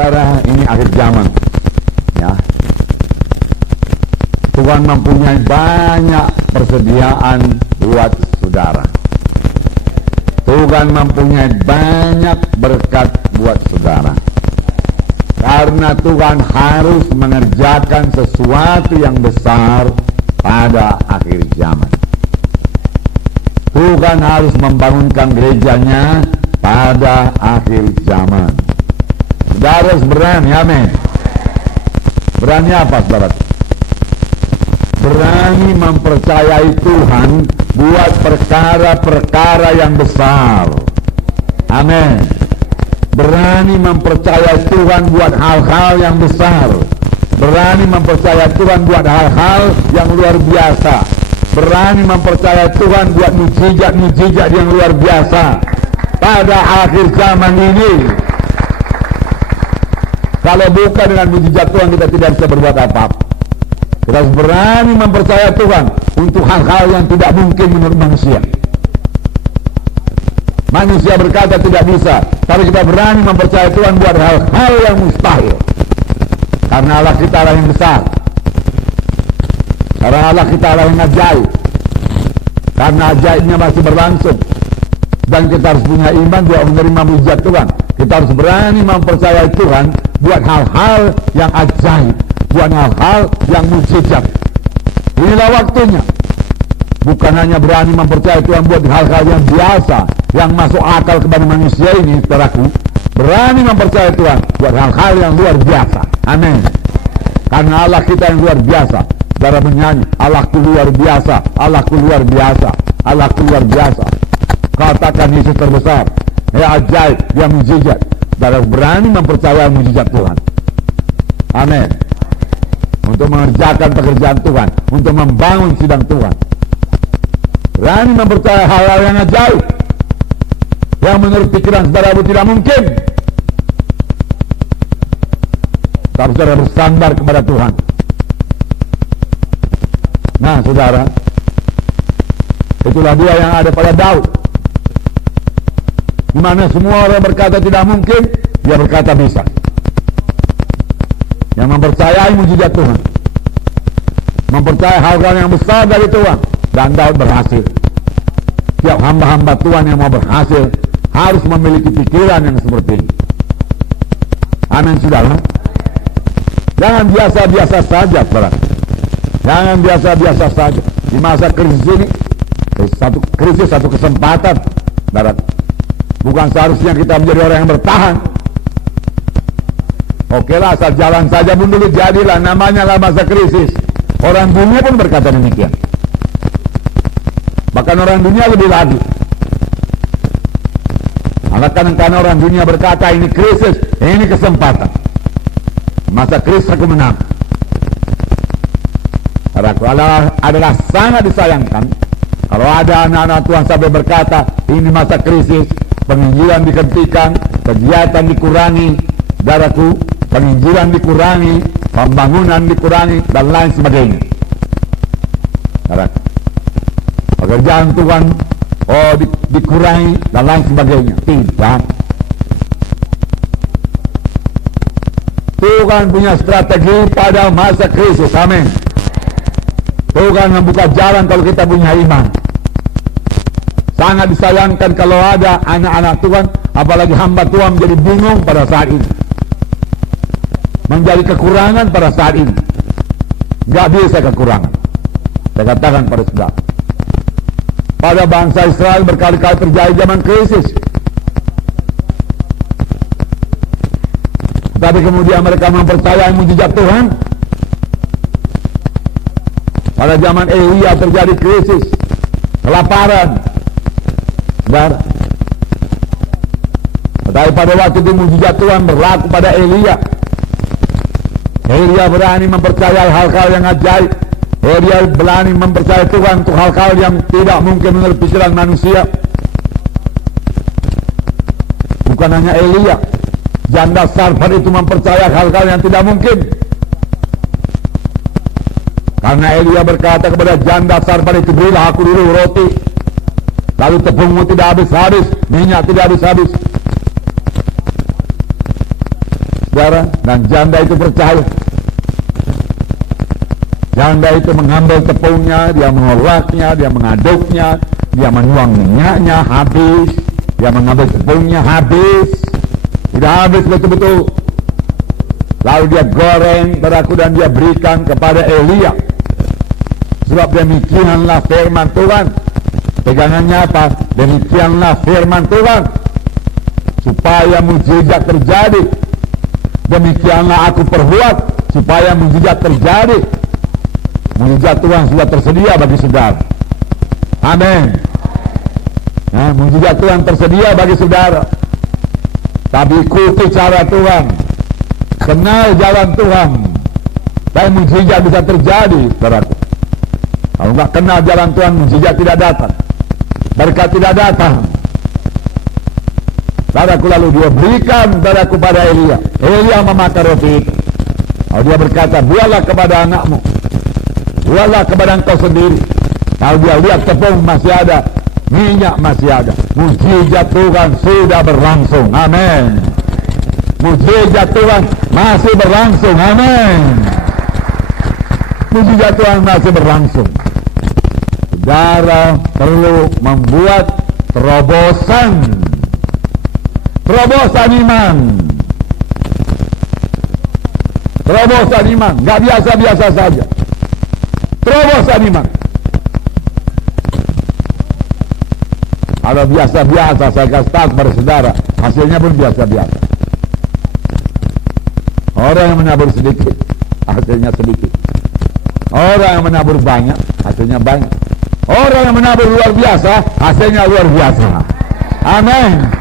Saudara, ini akhir zaman, ya. Tuhan mempunyai banyak persediaan buat saudara. Tuhan mempunyai banyak berkat buat saudara. Karena Tuhan harus mengerjakan sesuatu yang besar pada akhir zaman. Tuhan harus membangunkan gerejanya pada akhir zaman. Saudara harus berani, amin. Berani apa, saudara? Berani mempercayai Tuhan buat perkara-perkara yang besar. Amin. Berani mempercayai Tuhan buat hal-hal yang besar. Berani mempercayai Tuhan buat hal-hal yang luar biasa. Berani mempercayai Tuhan buat mujizat-mujizat yang luar biasa pada akhir zaman ini. Kalau bukan dengan mujizat Tuhan, kita tidak bisa berbuat apa-apa. Kita harus berani mempercayai Tuhan untuk hal-hal yang tidak mungkin menurut manusia. Manusia berkata tidak bisa, tapi kita berani mempercayai Tuhan buat hal-hal yang mustahil. Karena Allah kita Allah yang besar. Karena Allah kita Allah yang ajaib. Karena ajaibnya masih berlangsung. Dan kita harus punya iman buat menerima mujizat Tuhan. Kita harus berani mempercayai Tuhan buat hal-hal yang ajaib, buat hal-hal yang mujizat. Inilah waktunya. Bukan hanya berani mempercayai Tuhan buat hal-hal yang biasa, yang masuk akal kepada manusia ini, saudaraku. Berani mempercayai Tuhan buat hal-hal yang luar biasa. Amin. Karena Allah kita yang luar biasa. Saudara menyanyi, Allahku luar biasa, Allahku luar biasa, Allahku luar biasa. Katakan Yesus terbesar, ya ajaib, dia mujizat. Saudara berani mempercayai mujizat Tuhan. Amin. Untuk mengerjakan pekerjaan Tuhan, untuk membangun sidang Tuhan. Berani mempercayai hal-hal yang ajaib, yang menurut pikiran saudara tidak mungkin. Tapi saudara bersandar kepada Tuhan. Nah, saudara, itulah dia yang ada pada Daud. Di mana semua orang berkata tidak mungkin, dia berkata bisa. Yang mempercayai mujizat Tuhan, mempercayai hal-hal yang besar dari Tuhan, dan Daud berhasil. Tiap hamba-hamba Tuhan yang mau berhasil harus memiliki pikiran yang seperti ini. Amin, saudara. Jangan biasa-biasa saja, saudara. Jangan biasa-biasa saja. Di masa krisis ini, satu kesempatan, saudara. Bukan seharusnya kita menjadi orang yang bertahan. Oke lah, asal jalan saja pun dulu, jadilah, namanya lah masa krisis. Orang dunia pun berkata demikian. Bahkan orang dunia lebih lagi. Karena orang dunia berkata ini krisis, ini kesempatan. Masa krisis aku menang. Allah adalah sangat disayangkan kalau ada anak-anak Tuhan sampai berkata ini masa krisis, penginjilan dihentikan, kegiatan dikurangi, saudaraku, penginjilan dikurangi, pembangunan dikurangi, dan lain sebagainya. Saudaraku, pekerjaan Tuhan dikurangi dan lain sebagainya. Tidak. Tuhan punya strategi pada masa krisis. Amin. Tuhan membuka jalan kalau kita punya iman. Sangat disayangkan kalau ada anak-anak Tuhan, apalagi hamba Tuhan, menjadi bingung pada saat ini, menjadi kekurangan pada saat ini. Gak bisa kekurangan. Saya katakan pada saudara, pada bangsa Israel berkali-kali terjadi zaman krisis, tapi kemudian mereka mempercayai mujizat Tuhan. Pada zaman Elia terjadi krisis, kelaparan, saudara. Tetapi pada waktu itu mujizat Tuhan berlaku pada Elia. Elia berani mempercayai hal-hal yang ajaib. Elia berani mempercayai Tuhan untuk hal-hal yang tidak mungkin menurut pikiran manusia. Bukan hanya Elia, janda Sarfat itu mempercayai hal-hal yang tidak mungkin. Karena Elia berkata kepada janda Sarfat itu, berilah aku dulu roti, lalu tepungmu tidak habis-habis, minyak tidak habis-habis. saudara, dan janda itu percaya. Janda itu mengambil tepungnya, dia mengolahnya, dia mengaduknya, dia menuang minyaknya habis, dia mengambil tepungnya habis, tidak habis betul-betul. Lalu dia goreng, saudaraku, dan dia berikan kepada Elia. Sebab demikianlah firman Tuhan. Pegangannya apa? Demikianlah firman Tuhan, supaya mujizat terjadi. Demikianlah aku perbuat supaya mujizat terjadi. Mujizat Tuhan sudah tersedia bagi saudara. Amin. Nah, mujizat Tuhan tersedia bagi saudara. Tapi ikuti cara Tuhan, kenal jalan Tuhan, dan mujizat bisa terjadi, saudaraku. Kalau nggak kenal jalan Tuhan, mujizat tidak datang, berkat tidak datang. Saudaraku, lalu dia berikan, saudaraku, pada Elia. Elia memakan roti itu. Lalu dia berkata, buatlah kepada anakmu, buatlah kepada engkau sendiri. Lalu dia lihat tepung masih ada, minyak masih ada. Mujizat Tuhan sudah berlangsung. Amin. Mujizat Tuhan masih berlangsung. Amin. Mujizat Tuhan masih berlangsung. Saudara perlu membuat terobosan iman. Terobosan iman, nggak biasa-biasa saja. Terobosan iman. Kalau biasa-biasa, saya kasih tahu kepada saudara, hasilnya pun biasa-biasa. Orang yang menabur sedikit, hasilnya sedikit. Orang yang menabur banyak, hasilnya banyak. Orang yang menabur luar biasa, hasilnya luar biasa. Amin.